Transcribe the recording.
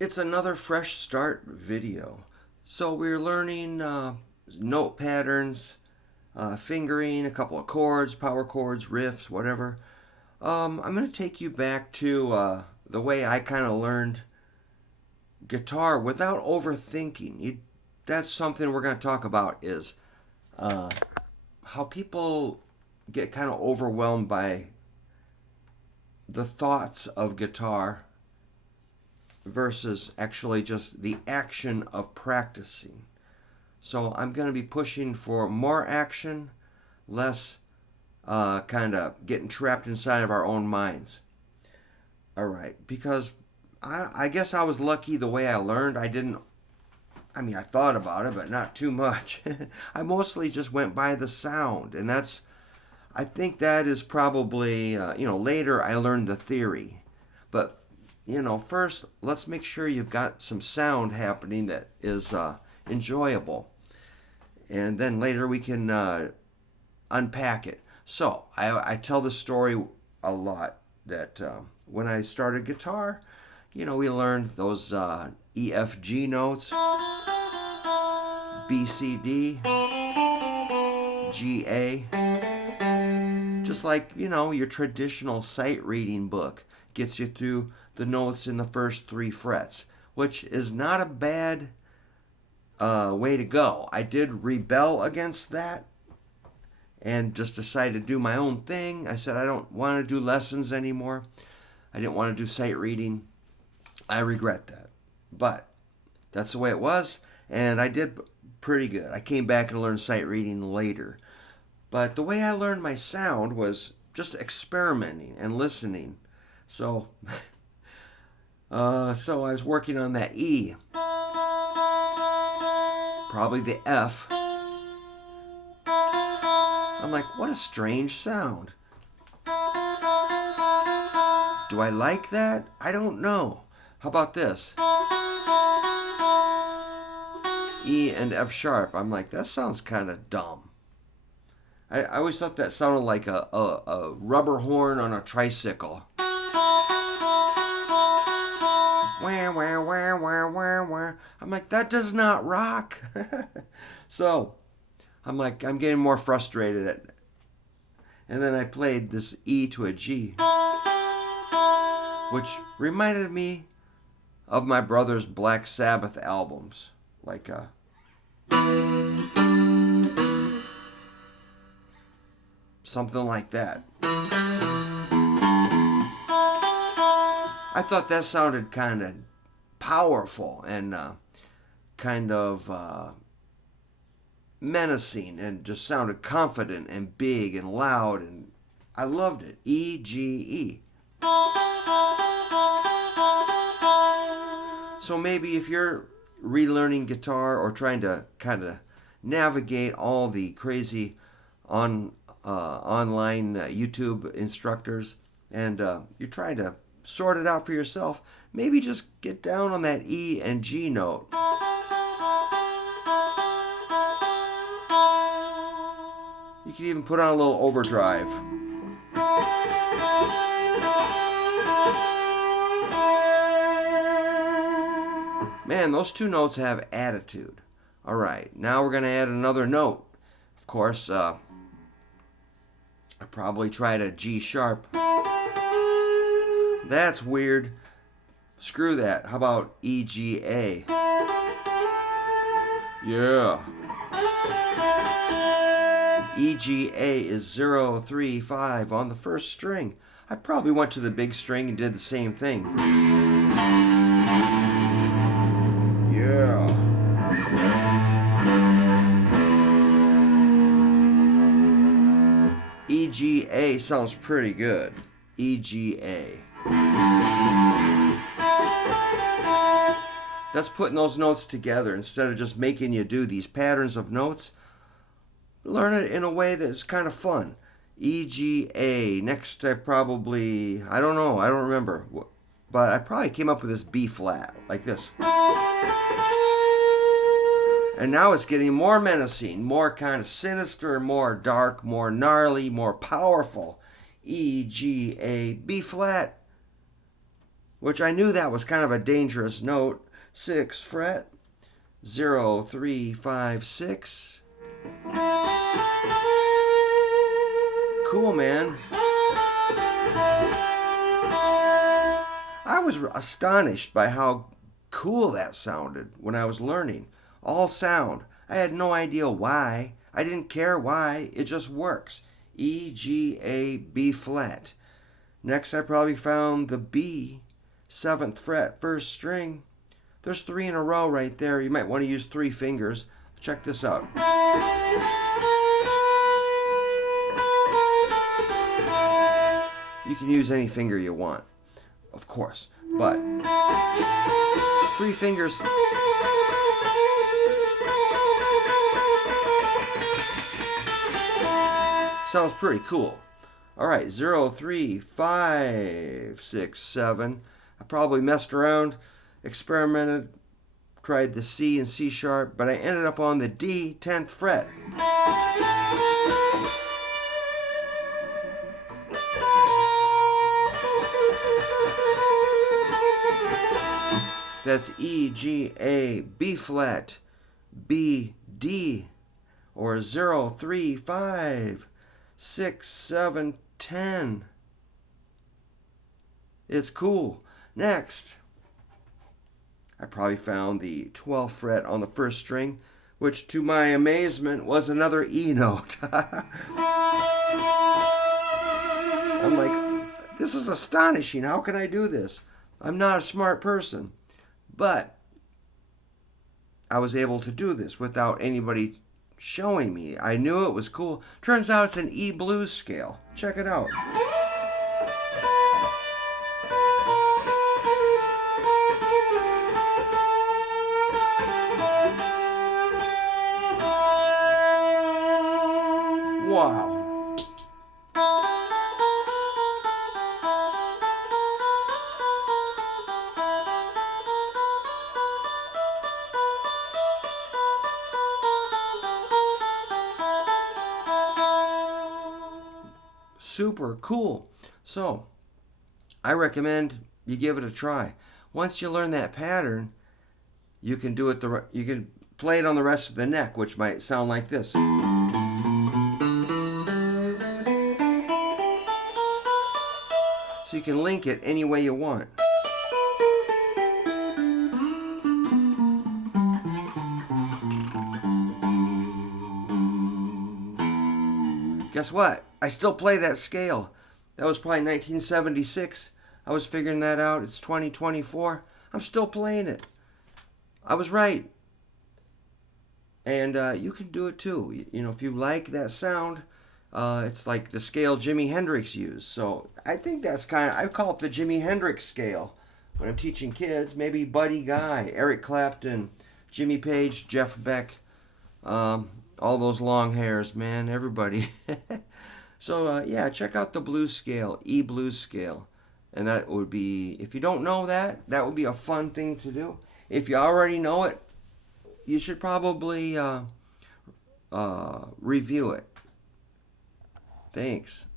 It's another fresh start video. So we're learning note patterns, fingering, a couple of chords, power chords, riffs, whatever. I'm going to take you back to the way I kind of learned guitar without overthinking. That's something we're going to talk about is uh, how people get kind of overwhelmed by the thoughts of guitar versus actually just the action of practicing. So I'm going to be pushing for more action, less kind of getting trapped inside of our own minds. All right, because I guess I was lucky the way I learned. I thought about it, but not too much. I mostly just went by the sound, and I think that is probably, later I learned the theory. But first, let's make sure you've got some sound happening that is enjoyable. And then later we can unpack it. So, I tell this story a lot that when I started guitar, we learned those E, F, G notes, B, C, D, G, A. Just like, your traditional sight reading book gets you through the notes in the first three frets, which is not a bad way to go. I did rebel against that and just decided to do my own thing. I said I don't want to do lessons anymore. I didn't want to do sight reading. I regret that. But that's the way it was, and I did pretty good. I came back and learned sight reading later. But the way I learned my sound was just experimenting and listening. So, so I was working on that E, probably the F. I'm like, what a strange sound. Do I like that? I don't know. How about this? E and F sharp. I'm like, that sounds kind of dumb. I always thought that sounded like a rubber horn on a tricycle. Wah, wah, wah, wah, wah, wah. I'm like, that does not rock. So, I'm like, I'm getting more frustrated at it. And then I played this E to a G, which reminded me of my brother's Black Sabbath albums. Like, something like that. I thought that sounded kind of powerful and kind of menacing and just sounded confident and big and loud, and I loved it. E, G, E. So maybe if you're relearning guitar or trying to kind of navigate all the crazy online YouTube instructors and you're trying to sort it out for yourself, maybe just get down on that E and G note. You can even put on a little overdrive. Man, those two notes have attitude. All right, now we're going to add another note. Of course, I probably tried a G sharp. That's weird. Screw that. How about E, G, A? Yeah. E, G, A is 0, 3, 5 on the first string. I probably went to the big string and did the same thing. Yeah. E, G, A sounds pretty good. E, G, A. That's putting those notes together instead of just making you do these patterns of notes. Learn it in a way that's kind of fun. E, G, A. Next, I don't know, I don't remember. But I probably came up with this B flat, like this. And now it's getting more menacing, more kind of sinister, more dark, more gnarly, more powerful. E, G, A, B flat. which I knew that was kind of a dangerous note. 6th fret, 0, 3, 5, 6. Cool, man. I was astonished by how cool that sounded when I was learning. All sound. I had no idea why. I didn't care why. It just works. E, G, A, B flat. Next, I probably found the B, 7th fret, 1st string. There's 3 in a row right there. You might want to use 3 fingers. Check this out. You can use any finger you want, of course, but 3 fingers. Sounds pretty cool. All right, 0, 3, 5, 6, 7. I probably messed around, experimented, tried the C and C sharp, but I ended up on the D, 10th fret. That's E, G, A, B flat, B, D, or 0, 3, 5, 6, 7, 10. It's cool. Next, I probably found the 12th fret on the 1st string, which to my amazement was another E note. I'm like, this is astonishing. How can I do this? I'm not a smart person. But I was able to do this without anybody showing me. I knew it was cool. Turns out it's an E blues scale. Check it out. Wow. Super cool. So, I recommend you give it a try. Once you learn that pattern, you can do it you can play it on the rest of the neck, which might sound like this. So you can link it any way you want. Guess what? I still play that scale. That was probably 1976. I was figuring that out. It's 2024. I'm still playing it. I was right. And you can do it too. You know, if you like that sound, it's like the scale Jimi Hendrix used. So I think that's I call it the Jimi Hendrix scale when I'm teaching kids. Maybe Buddy Guy, Eric Clapton, Jimmy Page, Jeff Beck, all those long hairs, man, everybody. So yeah, check out the blues scale, E blues scale. And that would be, if you don't know that, that would be a fun thing to do. If you already know it, you should probably review it. Thanks.